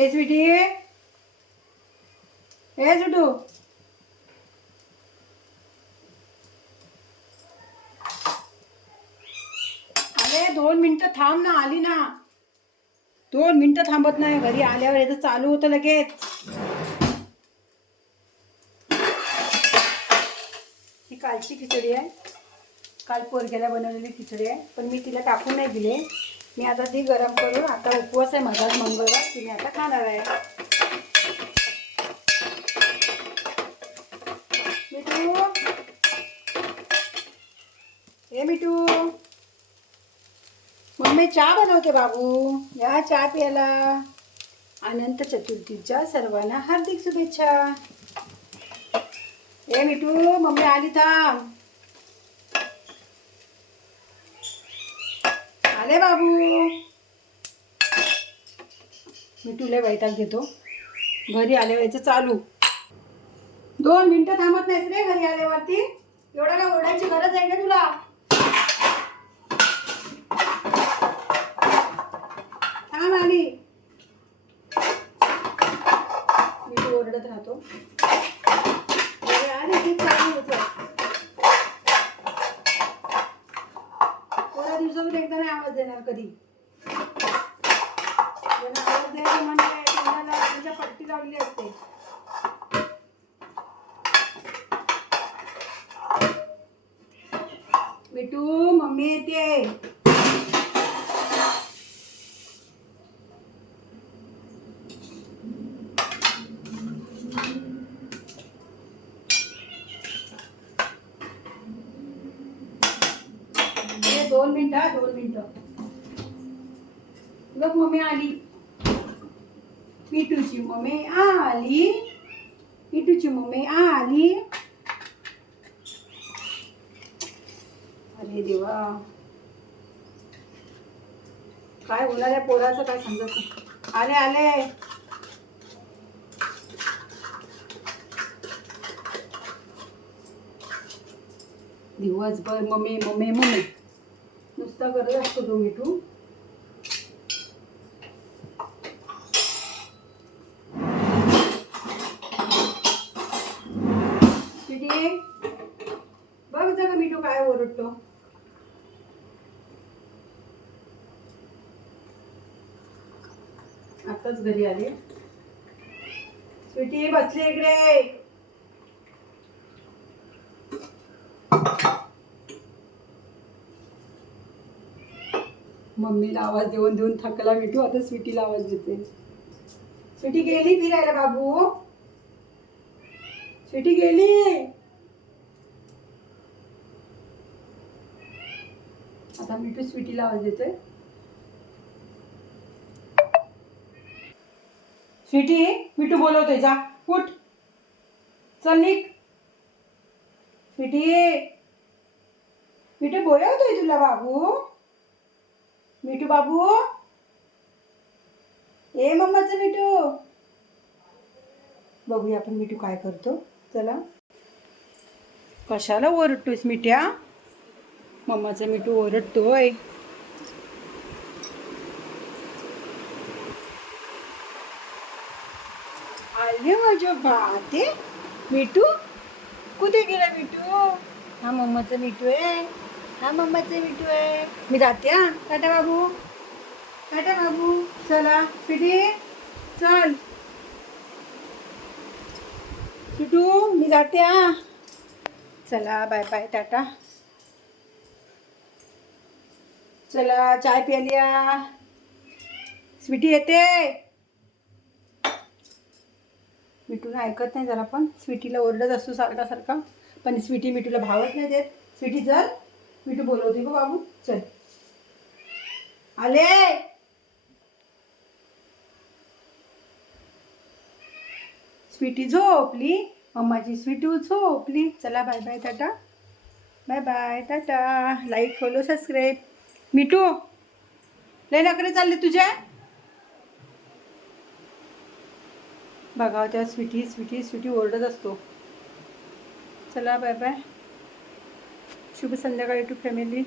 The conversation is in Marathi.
हे स्वीटी. हे सुटू अरे दोन मिनटं थांब ना आली ना. दोन मिनटं थांबत नाही घरी आल्यावर याचं चालू होतं लगेच. ही कालची खिचडी आहे. काल पोरग्याला बनवलेली खिचडी आहे पण मी तिला टाकून नाही दिले. मी आता ती गरम करून आता उपवास आहे माझा मंगळवार ती मी आता खाणार आहे. मिठू? हे मिठू? मम्मी चहा बनवते बाबू. या चहा प्यायला. अनंत चतुर्थीच्या सर्वांना हार्दिक शुभेच्छा. हे मिठू मम्मी आली थांब. अरे बाबू. मी तुला वैताग घेतो. घरी आले व्हायचं चालू. दोन मिनिटं थांबत नाहीस रे घरी आल्यावरती. एवढा काय ओरडायची गरज आहे का तुला? थांब आली मी तू ओरडत राहतो. आली की चालू होतं थोड्या दिवसातून एकदा नाही आवाज देणार कधी? आवाज म्हणजे तोंडाला तुमच्या पट्टी लावली असते. मिठू मम्मी येते. दोन मिनिटं दोन मिनिटं बघ मम्मी आली. पिटूची मम्मी आली. पिटूची मम्मी आली. अरे देवा. काय होणार आहे पोराचं काय समजत आले आले. दिवसभर मम्मी मम्मी मम्मी. नुसता करत असतो तो. मिठू ये बघ जरा मिठू काय ओरडतो. आताच घरी आले. स्वीटी बसली इकडे. मम्मीला आवाज देऊन देऊन थकला मिठू आता स्वीटीला आवाज देते. स्वीटी गेली फिरायला बाबू. स्वीटी गेली. आता मिठू स्वीटीला आवाज देतोय. स्वीटी मिठू बोलवतोय जा. उठ. चल निक स्वीटी. मिठू बोलवतोय तुला बाबू? मिठू बाबू? ए मम्माचं मिठू. बघूया आपण मिठू काय करतो. चला. कशाला ओरडतोयस मिठ्या? मम्माचं मिठू ओरडतोय. आले माझ्या बाते. मिठू? कुठे गेला मिठू? हा मम्माचं मिठू आहे. हा मम्माचं मिठू आहे. मी जाते हा. टाटा बाबू. टाटा बाबू चला पिटी चल. मिठू मी जाते हा. चला बाय बाय टाटा. चला चाय प्यालिया. स्वीटी येते. मिठून ऐकत नाही जरा पण. स्वीटीला ओरडत असतो सारखा सारखा पण स्वीटी मिठूला भावत नाही देत. स्वीटी चल. मिठू बोलवते गो बाबू. चल. आले. स्वीटी झोपली. मम्माची स्वीटू झोपली. चला bye bye tata. Bye bye tata. Like follow subscribe Mithu लय चालले तुझ्या बघावं त्या स्वीटी स्वीटी स्वीटी ओरडत असतो. चला बाय बाय शुभ संध्याकाळी टू फॅमिली